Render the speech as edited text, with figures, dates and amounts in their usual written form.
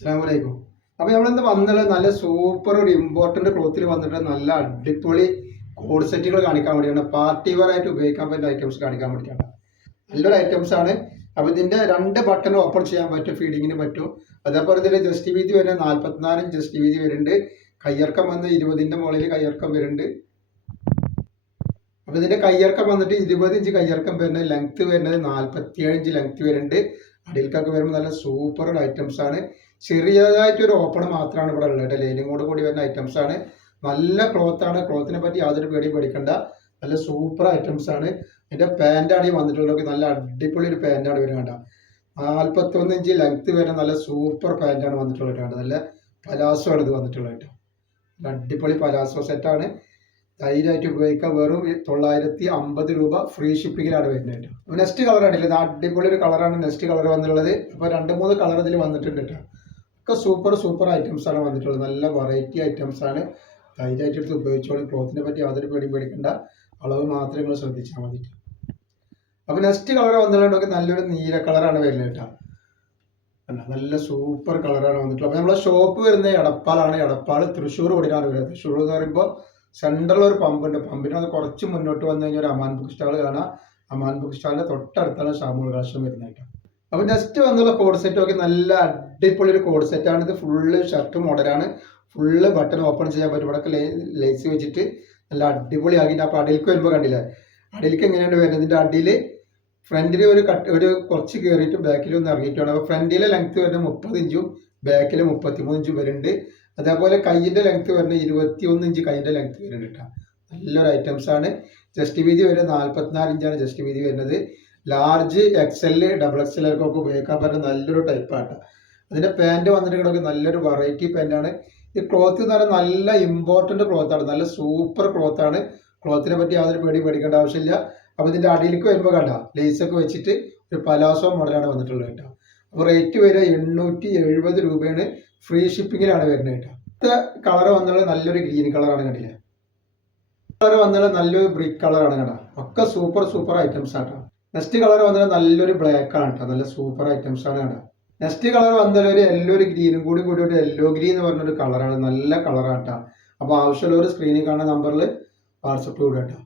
അസ്സലാമലൈക്കും. അപ്പോൾ നമ്മളിന്ന് വന്നത് നല്ല സൂപ്പർ ഒരു ഇമ്പോർട്ടൻ്റ് ക്ലോത്തിൽ വന്നിട്ട് നല്ല അടിപൊളി കോഡ് സെറ്റുകൾ കാണിക്കാൻ വേണ്ടിയാണ്. പാർട്ടി വെയർ ആയിട്ട് ഉപയോഗിക്കാൻ പറ്റുന്ന ഐറ്റംസ് കാണിക്കാൻ വേണ്ടിയിട്ടാണ്. നല്ലൊരു ഐറ്റംസ് ആണ്. അപ്പോൾ ഇതിൻ്റെ 2 ബട്ടൺ ഓപ്പൺ ചെയ്യാൻ പറ്റും, ഫീഡിങ്ങിന് പറ്റും. അതേപോലെ ഇതിൻ്റെ ജസ്റ്റ് വീതി വരുന്നത് 44 ഇഞ്ച് ജസ്റ്റ് വീതി വരുന്നുണ്ട്. കയ്യിറക്കം വന്ന് 20ൻ്റെ മുകളിൽ കയ്യിറക്കം വരുന്നുണ്ട്. അപ്പോൾ ഇതിൻ്റെ കയ്യിറക്കം വന്നിട്ട് 20 ഇഞ്ച് കയ്യിറക്കം വരുന്നത്, ലെങ്ത്ത് വരുന്നത് 47 ഇഞ്ച് ലെങ്ത്ത് വരുന്നുണ്ട്. അടിയിൽക്കൊക്കെ വരുമ്പോൾ നല്ല സൂപ്പർ ഒരു ഐറ്റംസ് ആണ്. ചെറിയതായിട്ടൊരു ഓപ്പൺ മാത്രമാണ് ഇവിടെ ഉള്ളത്. ലൈനിങ്ങോട് കൂടി വരുന്ന ഐറ്റംസ് ആണ്. നല്ല ക്ലോത്ത് ആണ്. ക്ലോത്തിനെ പറ്റി യാതൊരു പേടിയും പേടിക്കണ്ട. നല്ല സൂപ്പർ ഐറ്റംസ് ആണ്. ഇതിൻ്റെ പാൻറ്റാണ് ഈ വന്നിട്ടുള്ളത്. നല്ല അടിപൊളി ഒരു പാൻറ്റാണ് വരുന്നത്. 41 ഇഞ്ച് ലെങ്ത്ത് വരുന്ന നല്ല സൂപ്പർ പാൻറ്റാണ് വന്നിട്ടുള്ളത്. നല്ല പലാസോ ആണ് ഇത് വന്നിട്ടുള്ളത്. അടിപൊളി പലാസോ സെറ്റാണ്. ധൈര്യമായിട്ട് ഉപയോഗിക്കാം. വെറും 950 രൂപ ഫ്രീ ഷിപ്പിങ്ങിലാണ് വരുന്നത്. അപ്പോൾ നെക്സ്റ്റ് കളർ ആയിട്ടില്ല, അടിപൊളി ഒരു കളറാണ് നെക്സ്റ്റ് കളർ വന്നിട്ടുള്ളത്. അപ്പോൾ 2-3 കളർ ഇതിൽ വന്നിട്ടുണ്ട് കേട്ടോ. ഒക്കെ സൂപ്പർ ഐറ്റംസ് ആണ് വന്നിട്ടുള്ളത്. നല്ല വെറൈറ്റി ഐറ്റംസ് ആണ്. ധൈര്യമായിട്ട് എടുത്ത് ഉപയോഗിച്ചോളൂ. ക്ലോത്തിനെ പറ്റി യാതൊരു പേടിയും പേടിക്കേണ്ട. അളവ് മാത്രം നിങ്ങൾ ശ്രദ്ധിച്ചാൽ മതി. അപ്പോൾ നെക്സ്റ്റ് കളർ വന്നിട്ടുണ്ടെങ്കിൽ നല്ലൊരു നീല കളറാണ് വരുന്നത് കേട്ടോ. നല്ല സൂപ്പർ കളറാണ് വന്നിട്ടുള്ളത്. അപ്പോൾ നമ്മളെ ഷോപ്പ് വരുന്നത് എടപ്പാളാണ്. എടപ്പാൾ തൃശ്ശൂർ ഓടിനാണ് വരുന്നത്. തൃശ്ശൂർ എന്ന് പറയുമ്പോൾ സെൻട്രൽ ഒരു പമ്പുണ്ട്. പമ്പിനത് കുറച്ച് മുന്നോട്ട് വന്നു കഴിഞ്ഞാൽ ഒരു അമാൻ ബുക്ക് സ്റ്റാൾ കാണാം. അമാൻ ബുക്ക് സ്റ്റാളിൻ്റെ തൊട്ടടുത്താണ് ഷാമൂൾ കളക്ഷൻ വരുന്നത് കേട്ടോ. അപ്പോൾ നെക്സ്റ്റ് വന്നുള്ള കോഡ് സെറ്റ് ഒക്കെ നല്ല അടിപൊളി ഒരു കോഡ് സെറ്റാണ്. ഇത് ഫുള്ള് ഷർട്ട് മോഡലാണ്. ഫുള്ള് ബട്ടൺ ഓപ്പൺ ചെയ്യാൻ പറ്റും. ഇവിടെ ലേസ് വെച്ചിട്ട് നല്ല അടിപൊളി ആക്കിയിട്ട്. അപ്പോൾ അടിയിലേക്ക് വരുമ്പോൾ കണ്ടില്ലേ, അടിയിലേക്ക് എങ്ങനെയാണ് വരുന്നത്? ഇതിൻ്റെ അടിയിൽ ഫ്രണ്ടിൽ ഒരു കുറച്ച് കയറിയിട്ട് ബാക്കിൽ ഒന്ന് ഇറങ്ങിയിട്ടാണ്. അപ്പോൾ ഫ്രണ്ടിലെ ലെങ്ത്ത് വരുന്നത് 30 ഇഞ്ചും ബാക്കിൽ 33 ഇഞ്ചും വരുന്നുണ്ട്. അതേപോലെ കൈയിൻ്റെ ലെങ്ത്ത് വരുന്നത് 21 ഇഞ്ച് കൈയിൻ്റെ ലെങ്ത്ത് വരുന്നുണ്ട് കേട്ടോ. നല്ലൊരു ഐറ്റംസ് ആണ്. ജസ്റ്റ് വീതി വരുന്നത് 44 ഇഞ്ചാണ് ജസ്റ്റ് വീതി വരുന്നത്. ലാർജ് XL ഡബിൾ XL ഒക്കെ ഉപയോഗിക്കാൻ പറ്റുന്ന നല്ലൊരു ടൈപ്പാണ്. അതിൻ്റെ പാൻറ്റ് വന്നിട്ട് കിടക്കും നല്ലൊരു വെറൈറ്റി പാൻറ്റാണ്. ഈ ക്ലോത്ത് എന്ന് പറഞ്ഞാൽ നല്ല ഇമ്പോർട്ടൻ്റ് ക്ലോത്താണ്. നല്ല സൂപ്പർ ക്ലോത്താണ്. ക്ലോത്തിനെ പറ്റി യാതൊരു പേടിയും പേടിക്കേണ്ട ആവശ്യമില്ല. അപ്പോൾ ഇതിൻ്റെ അടിയിലേക്ക് വരുമ്പോൾ കണ്ട ലേസൊക്കെ വെച്ചിട്ട് ഒരു പലാസോ മോഡലാണ് വന്നിട്ടുള്ളത് കേട്ടോ. അപ്പോൾ റേറ്റ് വരെ 870 രൂപയാണ്. ഫ്രീ ഷിപ്പിങ്ങിലാണ് വരുന്നത് കേട്ടോ. അടുത്ത കളർ വന്നുള്ളത് നല്ലൊരു ഗ്രീൻ കളറാണ്. കണ്ടില്ലേ, കളർ വന്നുള്ളത് നല്ലൊരു ബ്രിക്ക് കളറാണ് കേട്ടോ. ഒക്കെ സൂപ്പർ ഐറ്റംസ് ആണ് കേട്ടോ. നെക്സ്റ്റ് കളർ വന്നത് നല്ലൊരു ബ്ലാക്ക് ആണ് കേട്ടോ. നല്ല സൂപ്പർ ഐറ്റംസ് ആണ് കേട്ടോ. നെക്സ്റ്റ് കളർ വന്നാൽ ഒരു യെല്ലോ ഒരു ഗ്രീനും കൂടി ഒരു യെല്ലോ ഗ്രീൻ എന്ന് പറഞ്ഞൊരു കളറാണ്. നല്ല കളറാണ് കേട്ടോ. അപ്പോൾ ആവശ്യമുള്ള ഒരു സ്ക്രീനിൽ കാണുന്ന നമ്പറിൽ വാട്സപ്പ് വിടാം കേട്ടോ.